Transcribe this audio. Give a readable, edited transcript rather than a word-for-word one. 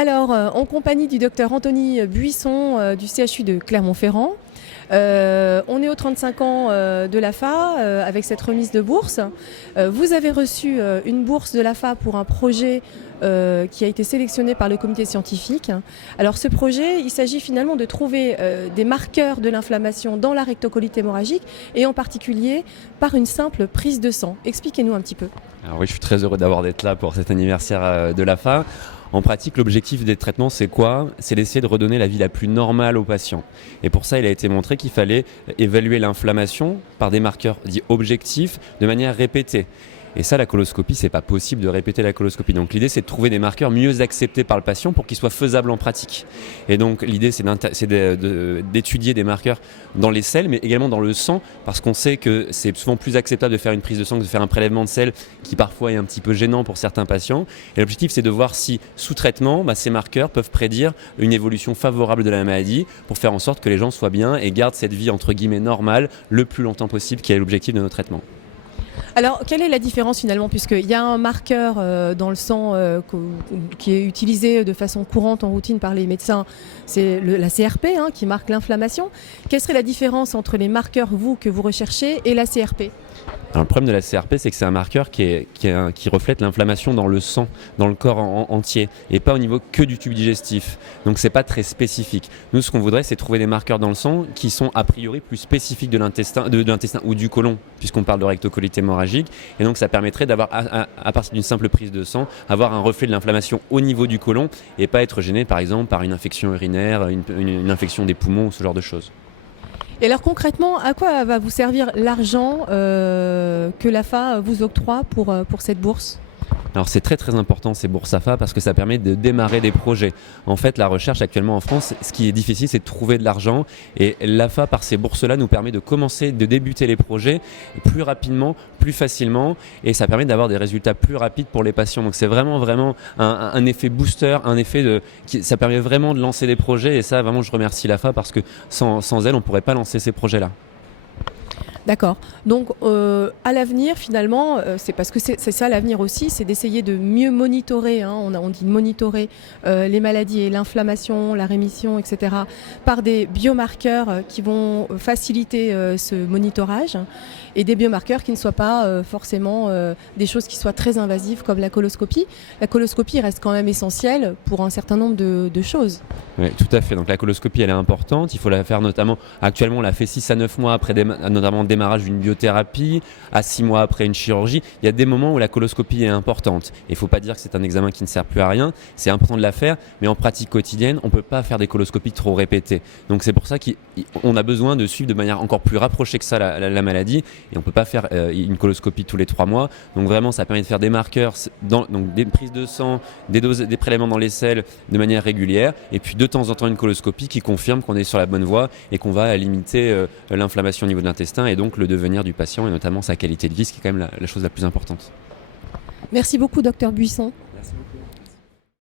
Alors, en compagnie du docteur Anthony Buisson du CHU de Clermont-Ferrand. On est aux 35 ans de l'AFA avec cette remise de bourse. Vous avez reçu une bourse de l'AFA pour un projet qui a été sélectionné par le comité scientifique. Alors ce projet, il s'agit finalement de trouver des marqueurs de l'inflammation dans la rectocolite hémorragique et en particulier par une simple prise de sang. Expliquez-nous un petit peu. Alors oui, je suis très heureux d'être là pour cet anniversaire de l'AFA. En pratique, l'objectif des traitements, c'est quoi ? C'est d'essayer de redonner la vie la plus normale aux patients. Et pour ça, il a été montré qu'il fallait évaluer l'inflammation par des marqueurs dits objectifs de manière répétée. Et ça, la coloscopie, c'est pas possible de répéter la coloscopie. Donc l'idée, c'est de trouver des marqueurs mieux acceptés par le patient pour qu'ils soient faisables en pratique. Et donc l'idée, c'est d'étudier des marqueurs dans les selles, mais également dans le sang, parce qu'on sait que c'est souvent plus acceptable de faire une prise de sang que de faire un prélèvement de sel, qui parfois est un petit peu gênant pour certains patients. Et l'objectif, c'est de voir si, sous traitement, ces marqueurs peuvent prédire une évolution favorable de la maladie, pour faire en sorte que les gens soient bien et gardent cette vie entre guillemets normale le plus longtemps possible, qui est l'objectif de nos traitements. Alors, quelle est la différence finalement, puisqu'il y a un marqueur dans le sang qui est utilisé de façon courante en routine par les médecins, c'est la CRP qui marque l'inflammation. Quelle serait la différence entre les marqueurs que vous recherchez et la CRP ? Alors, le problème de la CRP, c'est que c'est un marqueur qui reflète l'inflammation dans le sang, dans le corps entier, et pas au niveau que du tube digestif. Donc c'est pas très spécifique. Nous, ce qu'on voudrait, c'est trouver des marqueurs dans le sang qui sont a priori plus spécifiques de l'intestin ou du côlon, puisqu'on parle de rectocolite hémorragique. Et donc ça permettrait d'avoir, à partir d'une simple prise de sang, avoir un reflet de l'inflammation au niveau du côlon et pas être gêné, par exemple, par une infection urinaire, une infection des poumons ou ce genre de choses. Et alors concrètement, à quoi va vous servir l'argent que l'AFA vous octroie pour cette bourse ? Alors c'est très très important ces bourses AFA parce que ça permet de démarrer des projets. En fait, la recherche actuellement en France, ce qui est difficile, c'est de trouver de l'argent, et l'AFA par ces bourses-là nous permet de débuter les projets plus rapidement, plus facilement, et ça permet d'avoir des résultats plus rapides pour les patients. Donc c'est vraiment un effet booster, ça permet vraiment de lancer des projets, et ça vraiment je remercie l'AFA parce que sans elle on ne pourrait pas lancer ces projets-là. D'accord. Donc, à l'avenir, finalement, c'est parce que c'est ça l'avenir aussi, c'est d'essayer de mieux monitorer, on dit monitorer les maladies et l'inflammation, la rémission, etc., par des biomarqueurs qui vont faciliter ce monitorage, et des biomarqueurs qui ne soient pas forcément des choses qui soient très invasives comme la coloscopie. La coloscopie reste quand même essentielle pour un certain nombre de choses. Oui, tout à fait. Donc la coloscopie, elle est importante. Il faut la faire notamment, actuellement on la fait 6 à 9 mois après notamment le démarrage d'une biothérapie, à 6 mois après une chirurgie. Il y a des moments où la coloscopie est importante. Il ne faut pas dire que c'est un examen qui ne sert plus à rien. C'est important de la faire, mais en pratique quotidienne, on ne peut pas faire des coloscopies trop répétées. Donc c'est pour ça qu'on a besoin de suivre de manière encore plus rapprochée que ça la maladie, et on ne peut pas faire une coloscopie tous les 3 mois. Donc vraiment, ça permet de faire des marqueurs, donc des prises de sang, des prélèvements dans les selles de manière régulière, et puis de temps en temps une coloscopie qui confirme qu'on est sur la bonne voie et qu'on va limiter l'inflammation au niveau de l'intestin et donc le devenir du patient, et notamment sa qualité de vie, ce qui est quand même la chose la plus importante. Merci beaucoup, docteur Buisson. Merci beaucoup.